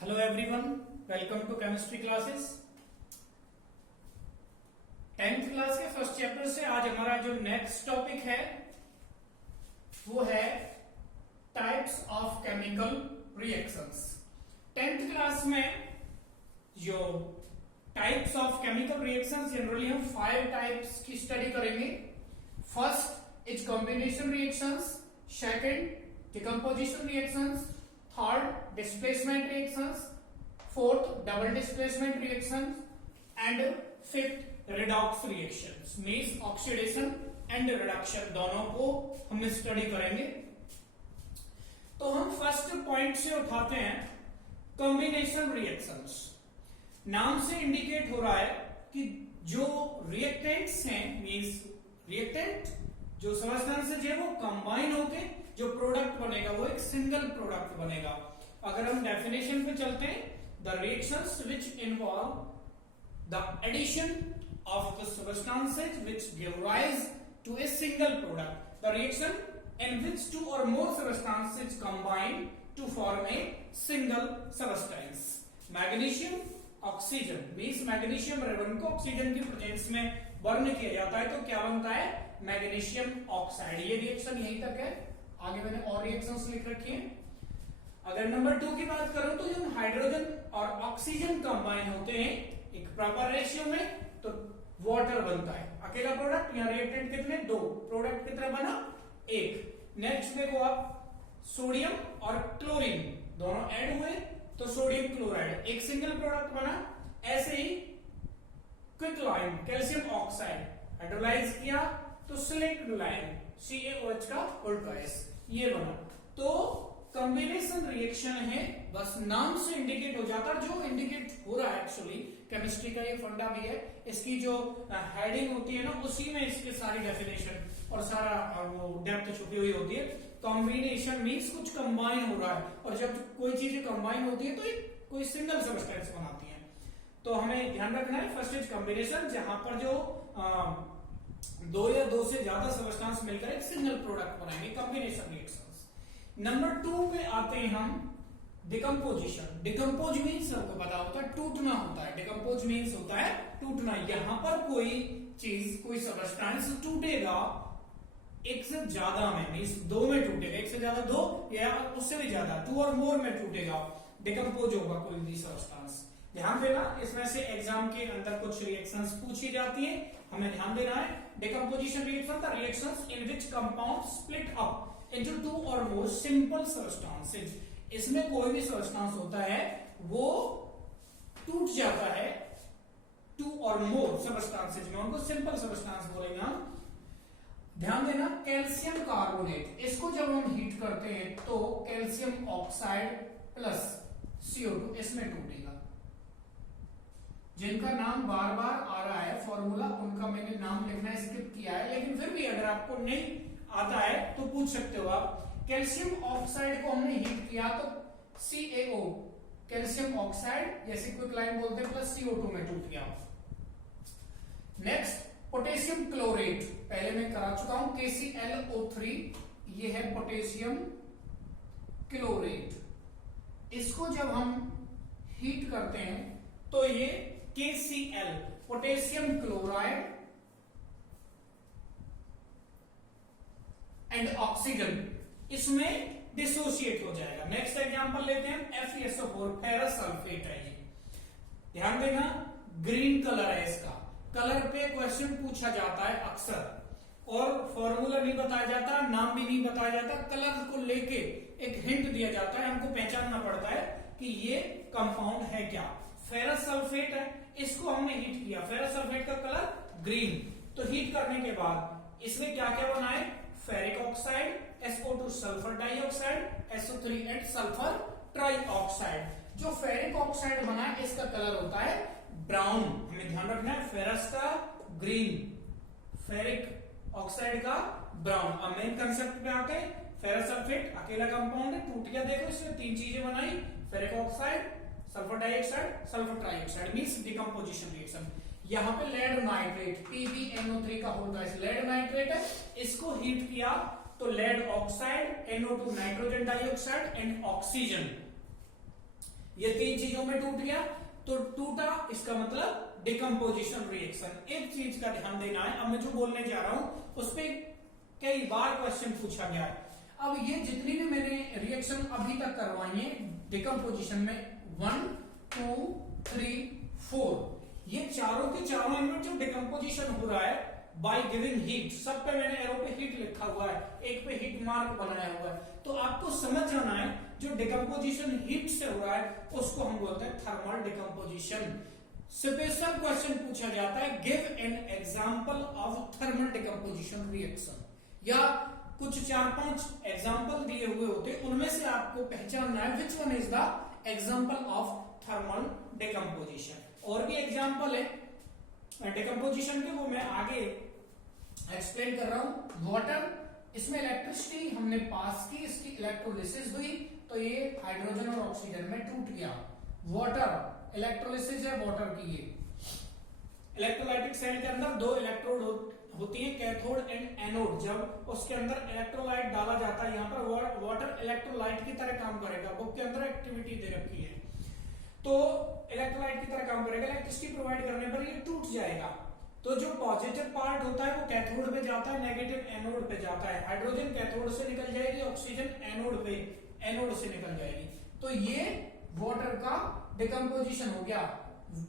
Hello everyone, welcome to chemistry classes. 10th class के first chapter से आज हमारा जो नेक्स्ट टॉपिक है वो है types of chemical reactions. 10th class में जो types of chemical reactions generally हम 5 टाइप्स की स्टडी करेंगे। First is combination reactions, second decomposition reactions, third displacement reactions, fourth double displacement reactions and fifth redox reactions. Means oxidation and reduction दोनों को हम study करेंगे। तो हम फर्स्ट पॉइंट से उठाते हैं कॉम्बिनेशन रिएक्शंस। नाम से इंडिकेट हो रहा है कि जो रिएक्टेंट्स हैं, मींस रिएक्टेंट जो सब्सटेंसेज है वो कंबाइन होके जो प्रोडक्ट बनेगा वो एक सिंगल प्रोडक्ट बनेगा। अगर हम डेफिनेशन पे चलते हैं, the reactions which involve the addition of the substances which give rise to a single product, the reaction in which two or more substances combine to form a single substance. Magnesium oxygen means magnesium ribbon को oxygen की presence में burn किया जाता है तो क्या बनता है? Magnesium oxide. ये रिएक्शन यहीं तक है, आगे मैंने और रिएक्शंस लिख रखी हैं। अगर नंबर 2 की बात करूं तो जब हाइड्रोजन और ऑक्सीजन कंबाइन होते हैं एक प्रॉपर रेशियो में तो वाटर बनता है। अकेला प्रोडक्ट, यहाँ रिएक्टेंट कितने? 2, प्रोडक्ट कितना बना? 1। नेक्स्ट देखो आप, सोडियम और क्लोरीन दोनों ऐड हुए तो सोडियम क्लोराइड एक सिंगल प्रोडक्ट बना। ऐसे ही क्विकलाइन कैल्शियम ऑक्साइड हाइड्रोलाइज किया तो सिलेक्टलाइन CaOH का उल्टा S ये बना। तो कॉम्बिनेशन रिएक्शन है, बस नाम से इंडिकेट हो जाता है। जो इंडिकेट हो रहा है एक्चुअली केमिस्ट्री का ये फंडा भी है, इसकी जो हेडिंग होती है ना उसी में इसके सारी डेफिनेशन और सारा वो डेप्थ छुपी हुई होती है। कॉम्बिनेशन मीन्स कुछ कंबाइन हो रहा है, और जब कोई चीजें कंबाइन होती है तो एक कोई सिंगल सब्सटेंस बनाती है। तो हमें ध्यान रखना है फर्स्ट इज कॉम्बिनेशन, जहां पर जो 2 या 2 से ज्यादा सब्सटेंस मिलकर एक सिंगल प्रोडक्ट बनाएंगे, कॉम्बिनेशन रिएक्शंस। नंबर 2 पे आते हैं हम डिकम्पोजिशन। डिकम्पोज मीन्स आपको पता होता है टूटना होता है। डिकम्पोज मीन्स होता है टूटना। यहां पर कोई चीज कोई सब्सटेंस टूटेगा एक से ज्यादा में, मीन्स 2 में टूटेगा, एक से ज्यादा 2 या उससे भी ज्यादा 2 और मोर में टूटेगा, डिकम्पोज होगा कोई भी सब्सटेंस। ध्यान देना, इसमें से एग्जाम के अंदर कुछ रिएक्शंस पूछी जाती है, हमें ध्यान देना है। Decomposition reaction the reactions in which compound split up into 2 और मोर सिंपल सब्सटेंसेज। इसमें कोई भी सब्सटेंस होता है वो टूट जाता है 2 और मोर सब्सटेंसेज में, उनको सिंपल सब्सटेंस बोलेंगे हम। ध्यान देना, कैल्शियम कार्बोनेट, इसको जब हम हीट करते हैं तो कैल्शियम ऑक्साइड प्लस CO2 इसमें टूटेगा। जिनका नाम बार बार आ रहा है फॉर्मूला, उनका मैंने नाम लिखना स्किप किया है, लेकिन फिर भी अगर आपको नहीं आता है तो पूछ सकते हो आप। कैल्शियम ऑक्साइड को हमने हीट किया तो CaO कैल्शियम ऑक्साइड जैसे क्विकलाइन बोलते हैं प्लस CO2 में टूट गया। नेक्स्ट पोटेशियम क्लोरेट, पहले मैं करा चुका हूं KClO3, ये है पोटेशियम क्लोरेट। इसको जब हम हीट करते हैं तो ये KCl potassium chloride and oxygen इसमें डिसोसिएट हो जाएगा। नेक्स्ट एग्जांपल लेते हैं FeSO4 फेरस सल्फेट है ये। ध्यान देना, ग्रीन कलर है इसका, कलर पे क्वेश्चन पूछा जाता है अक्सर, और फॉर्मूला नहीं बताया जाता, नाम भी नहीं बताया जाता, कलर को लेके एक हिंट दिया जाता है, हमको पहचानना पड़ता है कि ये कंपाउंड है क्या। फेरस सल्फेट है, इसको हमने हीट किया, फेरस सल्फेट का कलर ग्रीन। तो हीट करने के बाद इसमें क्या क्या बना है? Ferric oxide, SO2 sulphur dioxide, SO3 and sulphur trioxide. जो फेरिक ऑक्साइड बना है इसका कलर होता है ब्राउन, हमें ध्यान रखना है, फेरस का ग्रीन, फेरिक ऑक्साइड का ब्राउन। अब मेन कंसेप्ट पे आते हैं, फेरस सल्फेट अकेला कंपाउंड है, टूट गया, देखो इसमें 3 चीजें बनाई, ferric oxide, sulphur dioxide, sulphur trioxide, means decomposition reaction. यहाँ पे लेड नाइट्रेट PbNO3 का होता है, लेड नाइट्रेट है, इसको हीट किया तो lead oxide, NO2 nitrogen dioxide and oxygen ये 3 चीजों में टूट गया, तो टूटा इसका मतलब डिकम्पोजिशन रिएक्शन। एक चीज का ध्यान देना है, अब मैं जो बोलने जा रहा हूं उस पर कई बार क्वेश्चन पूछा गया है। अब ये जितनी भी मैंने रिएक्शन अभी तक करवाई है डिकम्पोजिशन में 1 2 3 4, ये चारों के चारों एलिमेंट जो डिकम्पोजिशन हो रहा है बाय गिविंग हीट, सब पे मैंने एरो पे हीट लिखा हुआ है, एक पे हीट मार्क बनाया हुआ है, तो आपको समझ जाना है जो डिकम्पोजिशन हीट से हो रहा है उसको हम बोलते हैं थर्मल डिकम्पोजिशन। स्पेशल क्वेश्चन पूछा जाता है give an example of thermal decomposition reaction, या कुछ 4-5 एग्जांपल दिए हुए होते हैं, उनमें से आपको पहचानना है which one is the example of thermal decomposition. और भी एग्जांपल है डिकम्पोजिशन के, वो मैं आगे एक्सप्लेन कर रहा हूं। वाटर, इसमें इलेक्ट्रिसिटी हमने पास की, इसकी इलेक्ट्रोलिसिस हुई, तो ये हाइड्रोजन और ऑक्सीजन में टूट गया। वाटर इलेक्ट्रोलिसिस है वाटर की। ये इलेक्ट्रोलाइटिक सेल के अंदर 2 इलेक्ट्रोड होती है, कैथोड एंड एनोड। जब उसके अंदर इलेक्ट्रोलाइट डाला जाता है, यहाँ पर वाटर इलेक्ट्रोलाइट की तरह काम करेगा, बुक के अंदर एक्टिविटी दे रखी है, तो इलेक्ट्रोलाइट की तरह काम करेगा, इलेक्ट्रिसिटी प्रोवाइड करने पर ये टूट जाएगा। तो जो पॉजिटिव पार्ट होता है वो कैथोड पे जाता है, नेगेटिव एनोड पे जाता है। हाइड्रोजन कैथोड से निकल जाएगी, ऑक्सीजन एनोड से निकल जाएगी। तो ये वाटर का डिकम्पोजिशन हो गया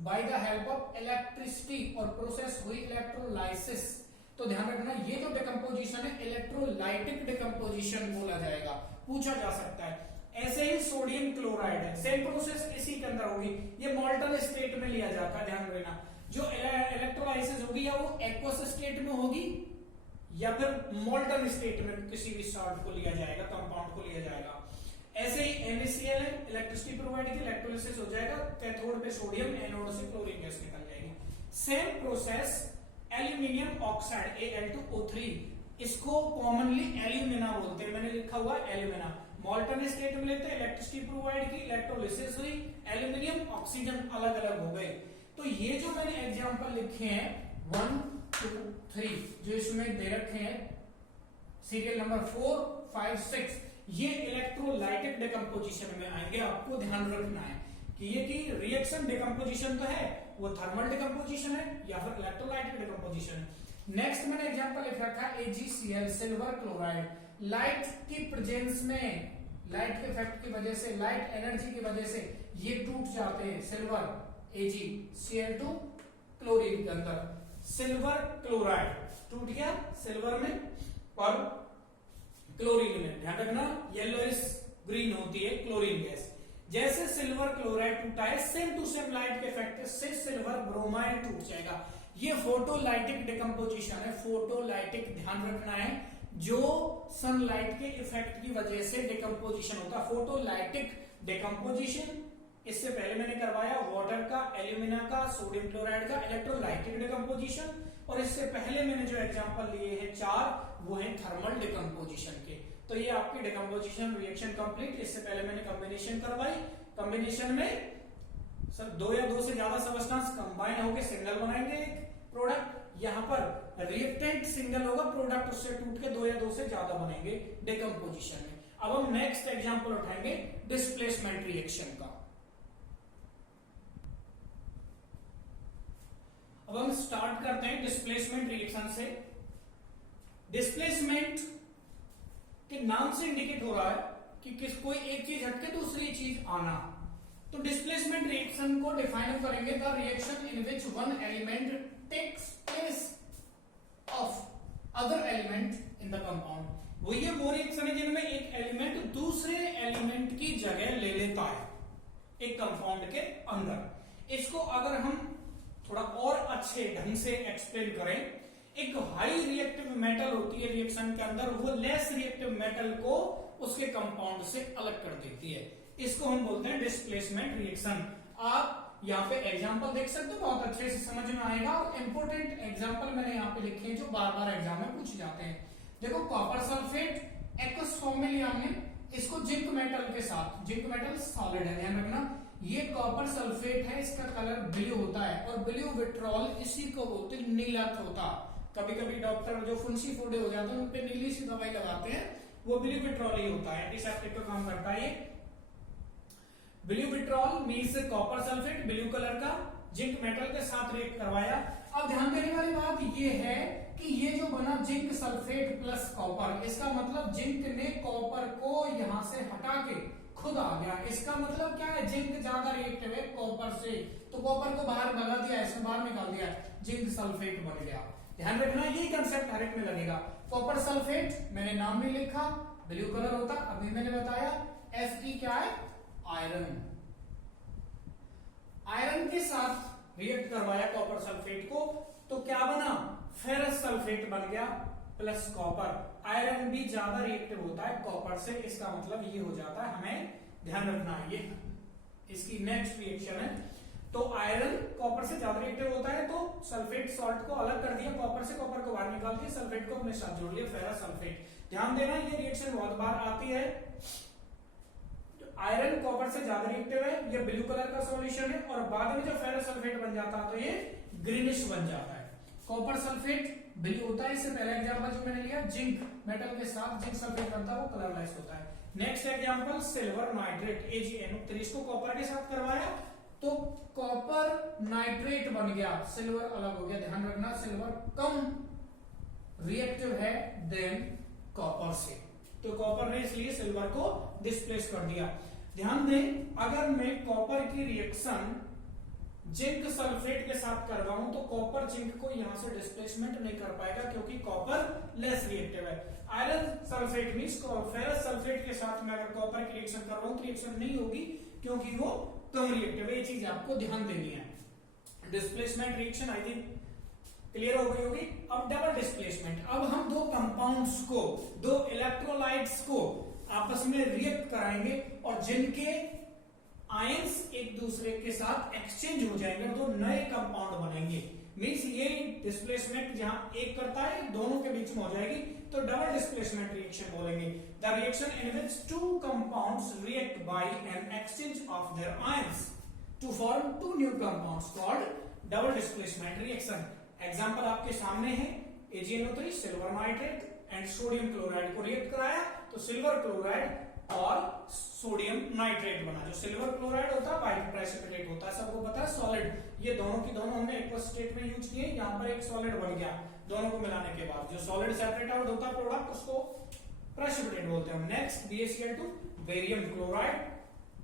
by the help of electricity, और प्रोसेस हुई इलेक्ट्रोलाइसिस। तो ध्यान रखना, ये जो डिकम्पोजिशन है इलेक्ट्रोलाइटिक डिकम्पोजिशन बोला जाएगा, पूछा जा सकता है। ऐसे ही सोडियम क्लोराइड है, सेम प्रोसेस इसी के अंदर होगी, ये मॉल्टन स्टेट में लिया जाता है। ध्यान देना, जो इलेक्ट्रोलाइसिस होगी या वो एक्वस स्टेट में होगी या फिर मॉल्टन स्टेट में किसी भी सॉल्ट को लिया जाएगा, कंपाउंड को लिया जाएगा। ऐसे ही NaCl है, इलेक्ट्रिसिटी प्रोवाइड की, इलेक्ट्रोलिसिस हो जाएगा, कैथोड पे सोडियम, एनोड से क्लोरीन गैस निकल जाएगी। Same process aluminium oxide Al2O3, इसको कॉमनली एल्यूमिना बोलते हैं, मैंने लिखा हुआ एल्यूमिना। मॉल्टन स्टेट में लेते हैं, इलेक्ट्रिसिटी प्रोवाइड की, इलेक्ट्रोलिसिस हुई, एल्यूमिनियम ऑक्सीजन अलग अलग हो गए। तो ये जो मैंने एग्जांपल लिखे हैं 1 2 3 जो इसमें दे रखे हैं सीरियल नंबर 4 5 6, ये इलेक्ट्रोलाइटिक डिकम्पोजिशन में आएंगे। आपको ध्यान रखना है कि ये की रिएक्शन डिकम्पोजिशन तो है, वो थर्मल डिकम्पोजिशन है या फिर इलेक्ट्रोलाइटिक डिकम्पोजिशन है। नेक्स्ट मैंने एग्जांपल लिख रखा है AgCl, सिल्वर क्लोराइड। लाइट की प्रेजेंस में, लाइट के इफेक्ट की वजह से, लाइट एनर्जी की वजह से ये टूट जाते हैं। सिल्वर AgCl2 क्लोरीन के अंदर सिल्वर क्लोराइड टूट गया सिल्वर में और क्लोरीन में। ध्यान रखना, येलोइश ग्रीन होती है क्लोरीन गैस। जैसे सिल्वर क्लोराइड टूटा है, सेम टू सेम लाइट के इफेक्ट से सिल्वर ब्रोमाइड टूट जाएगा। ये फोटोलाइटिक डिकम्पोजिशन है, फोटोलाइटिक ध्यान रखना है, जो सनलाइट के इफेक्ट की वजह से डिकम्पोजिशन होता है, फोटोलाइटिक डिकम्पोजिशन। इससे पहले मैंने करवाया वाटर का, एल्यूमिना का, सोडियम क्लोराइड का इलेक्ट्रोलाइटिक डिकम्पोजिशन, और इससे पहले मैंने जो एग्जांपल लिए हैं 4, वो है थर्मल डिकम्पोजिशन के। तो ये आपकी डिकम्पोजिशन रिएक्शन कंप्लीट। इससे पहले मैंने कॉम्बिनेशन करवाई, कॉम्बिनेशन में 2 या 2 से ज्यादा सबस्टेंस कंबाइन होकर सिंगल बनाएंगे एक प्रोडक्ट। यहाँ पर रिएक्टेंट सिंगल होगा, प्रोडक्ट उससे टूट के 2 या 2 से ज्यादा बनेंगे डिकम्पोजिशन में। अब हम नेक्स्ट एग्जांपल उठाएंगे डिस्प्लेसमेंट रिएक्शन का। अब हम स्टार्ट करते हैं डिस्प्लेसमेंट रिएक्शन से। डिस्प्लेसमेंट के नाम से इंडिकेट हो रहा है कि कोई एक चीज हटके दूसरी चीज आना। तो डिस्प्लेसमेंट रिएक्शन को डिफाइन करेंगे, the reaction in which one element takes place of other element in the compound. वो रिएक्शन है जिनमें एक एलिमेंट दूसरे एलिमेंट की जगह ले लेता है एक कंपाउंड के अंदर। इसको अगर हम थोड़ा और अच्छे ढंग से एक्सप्लेन करें, एक हाई रिएक्टिव मेटल होती है रिएक्शन के अंदर, वो लेस रिएक्टिव मेटल को उसके कंपाउंड से अलग कर देती है। इसको हम बोलते हैं डिस्प्लेसमेंट रिएक्शन। आप यहाँ पे एग्जांपल देख सकते हो, बहुत अच्छे से समझ में आएगा। और इंपोर्टेंट एग्जांपल मैंने यहाँ पे लिखे हैं जो बार बार एग्जाम में पूछे जाते हैं। देखो, कॉपर सल्फेट एक्वस फॉर्म में लिया हमने, इसको जिंक मेटल के साथ, जिंक मेटल सॉलिड है, ध्यान रखना। ये कॉपर सल्फेट है, इसका कलर ब्लू होता है, और ब्लू विट्रॉल इसी को बोलते हैं नीला होता। कभी कभी डॉक्टर जो फुंसी फोड़े हो जाते हैं उन पे नीली सी दवाई लगाते हैं, वो ब्लू विट्रॉल ही होता है, एंटीसेप्टिक का काम करता है। ये blue vitriol means copper sulphate, blue colour का, जिंक मेटल के साथ रिएक्ट करवाया। अब ध्यान देने वाली बात ये है कि ये जो बना जिंक सल्फेट प्लस कॉपर, इसका मतलब जिंक ने कॉपर को यहां से हटा के खुद आ गया। इसका मतलब क्या है, जिंक ज्यादा रिएक्टिव है कॉपर से, तो कॉपर को बाहर भगा दिया, इसमें बाहर निकाल दिया, जिंक सल्फेट बन गया। ध्यान रखना यही कंसेप्ट हर एक में लगेगा। कॉपर सल्फेट मैंने नाम में लिखा, ब्लू कलर होता, अभी मैंने बताया। Fe क्या है, आयरन। आयरन के साथ रिएक्ट करवाया कॉपर सल्फेट को, तो क्या बना, फेरस सल्फेट बन गया प्लस कॉपर। आयरन भी ज्यादा रिएक्टिव होता है कॉपर से, इसका मतलब ये हो जाता है, हमें ध्यान रखना है। ये इसकी नेक्स्ट रिएक्शन है। तो आयरन कॉपर से ज्यादा रिएक्टिव होता है, तो सल्फेट सॉल्ट को अलग कर दिया कॉपर से, कॉपर को बाहर निकाल दिया, सल्फेट को अपने साथ जोड़ लिया, फेरस सल्फेट। ध्यान देना ये रिएक्शन बहुत बार आती है। आयरन कॉपर से ज्यादा रिएक्टिव है, ये ब्लू कलर का सॉल्यूशन है, और बाद में जो फेरस सल्फेट बन जाता है तो ये ग्रीनिश बन जाता है। कॉपर सल्फेट ब्लू होता है, इससे पहला एग्जांपल जो मैंने लिया, जिंक मेटल के साथ जिंक सल्फेट बनता है, वो कलरलेस होता है। Next example silver nitrate AgNO3, इसको कॉपर के साथ करवाया तो कॉपर नाइट्रेट बन गया, सिल्वर अलग हो गया। ध्यान रखना सिल्वर कम रिएक्टिव है देन कॉपर से, तो कॉपर ने इसलिए सिल्वर को डिस्प्लेस कर दिया। ध्यान दें, अगर मैं कॉपर की रिएक्शन जिंक सल्फेट के साथ करवाऊं तो कॉपर जिंक को यहां से डिस्प्लेसमेंट नहीं कर पाएगा, क्योंकि कॉपर लेस रिएक्टिव है। Iron sulphate means ferrous sulphate के साथ में अगर कॉपर की रिएक्शन करवाऊं तो रिएक्शन नहीं होगी, क्योंकि वो कम रिएक्टिव है। ये चीज आपको ध्यान देनी है। Displacement reaction I think clear हो गई होगी। अब डबल डिस्प्लेसमेंट, अब हम दो कंपाउंड्स को, दो इलेक्ट्रोलाइट्स को आपस में रिएक्ट कराएंगे और जिनके आयंस एक दूसरे के साथ एक्सचेंज हो जाएंगे, तो नए कंपाउंड बनेंगे। मींस ये डिस्प्लेसमेंट जहां एक करता है दोनों के बीच में हो जाएगी, तो डबल डिस्प्लेसमेंट रिएक्शन बोलेंगे। The reaction in which two compounds react by an exchange of their ions to form two new compounds called double displacement reaction. Example आपके सामने है, AgNO3 silver nitrate and sodium chloride को react कराया, तो silver chloride और sodium nitrate बना। जो silver chloride होता है व्हाइट प्रेसिपिटेट होता है, सबको पता है, सॉलिड। ये दोनों की दोनों हमने एक्वस स्टेट में यूज किए, यहाँ पर एक सॉलिड बन गया दोनों को मिलाने के बाद। जो सॉलिड सेपरेट आउट होता है प्रोडक्ट, उसको प्रेसिपिटेट बोलते हैं। Next BaCl2 barium chloride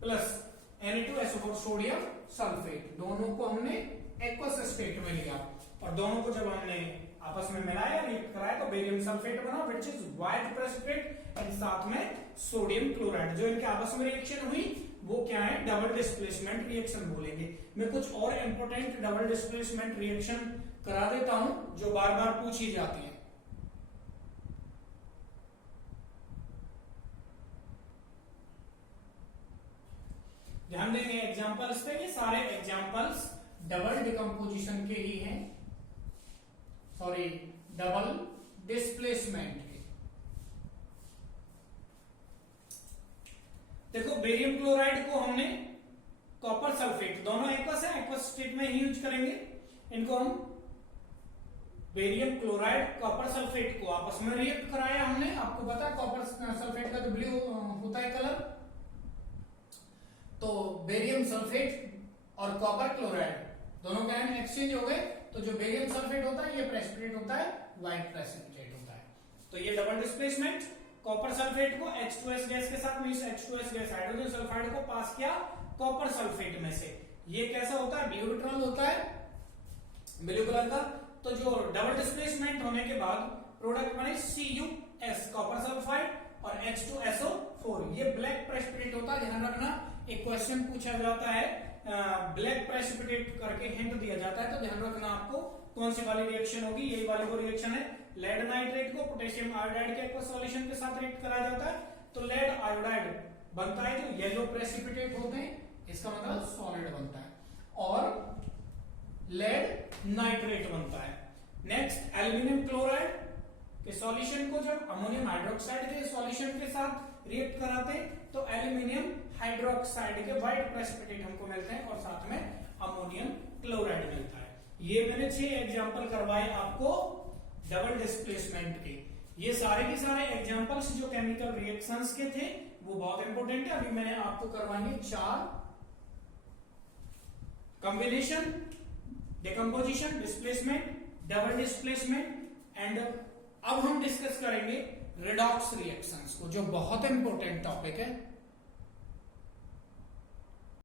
plus Na2SO4 sodium sulphate, दोनों को हमने एक्वस स्टेट में लिया, और दोनों को जब हमने आपस में मिलाया, रिएक्ट कराया, तो बेरियम सल्फेट बना which is white precipitate, and साथ में सोडियम क्लोराइड। जो इनके आपस में रिएक्शन हुई वो क्या है, डबल डिस्प्लेसमेंट रिएक्शन बोलेंगे। मैं कुछ और इंपॉर्टेंट डबल डिस्प्लेसमेंट रिएक्शन करा देता हूं जो बार बार पूछी जाती है। ध्यान देंगे एग्जांपल्स पे, ये सारे एग्जांपल्स डबल डिकम्पोजिशन के ही हैं, सॉरी डबल डिस्प्लेसमेंट के। देखो बेरियम क्लोराइड को हमने कॉपर सल्फेट, दोनों एक्वस है, एक्वस स्टेट में ही यूज करेंगे। इनको हम बेरियम क्लोराइड कॉपर सल्फेट को आपस में रिएक्ट कराया हमने। आपको पता है कॉपर सल्फेट का तो ब्लू होता है कलर, तो बेरियम सल्फेट और कॉपर क्लोराइड दोनों के आयन एक्सचेंज हो गए, तो जो बेरियम सल्फेट होता है ये प्रेसिपिटेट होता है, व्हाइट प्रेसिपिटेट होता है। तो ये डबल डिस्प्लेसमेंट, कॉपर सल्फेट को H2S गैस के साथ means H2S gas hydrogen sulphide को पास किया कॉपर सल्फेट में से। ये कैसा होता है, ब्लूबिट्रॉल होता है ब्लू कलर का। तो जो डबल डिस्प्लेसमेंट होने के बाद प्रोडक्ट बने CuS कॉपर सल्फाइड और H2SO4, ये ब्लैक प्रेसिपिटेट होता है। ध्यान रखना, एक क्वेश्चन पूछा जाता है ब्लैक प्रेसिपिटेट करके हिंट दिया जाता है, तो ध्यान रखना आपको कौन सी वाली रिएक्शन होगी। यही वाली वो रिएक्शन है। लेड नाइट्रेट को पोटेशियम आयोडाइड के एक्वस सॉल्यूशन के साथ रिएक्ट कराया जाता है, तो लेड आयोडाइड बनता है जो येलो प्रेसिपिटेट होते हैं, इसका मतलब सॉलिड बनता है, और लेड नाइट्रेट बनता है। नेक्स्ट एल्यूमिनियम क्लोराइड के सॉल्यूशन को जब अमोनियम हाइड्रोक्साइड के सॉल्यूशन के साथ रिएक्ट कराते हैं, तो एल्यूमिनियम हाइड्रोक्साइड के व्हाइट प्रेसिपिटेट हमको मिलते हैं, और साथ में अमोनियम क्लोराइड मिलता है। ये मैंने 6 एग्जांपल करवाए आपको डबल डिस्प्लेसमेंट के। ये सारे के सारे एग्जांपल्स जो केमिकल रिएक्शंस के थे वो बहुत इंपॉर्टेंट है। अभी मैंने आपको करवाएंगे 4 combination, decomposition, displacement, double displacement and अब हम डिस्कस करेंगे रिडॉक्स रिएक्शंस को, जो बहुत इंपॉर्टेंट टॉपिक है।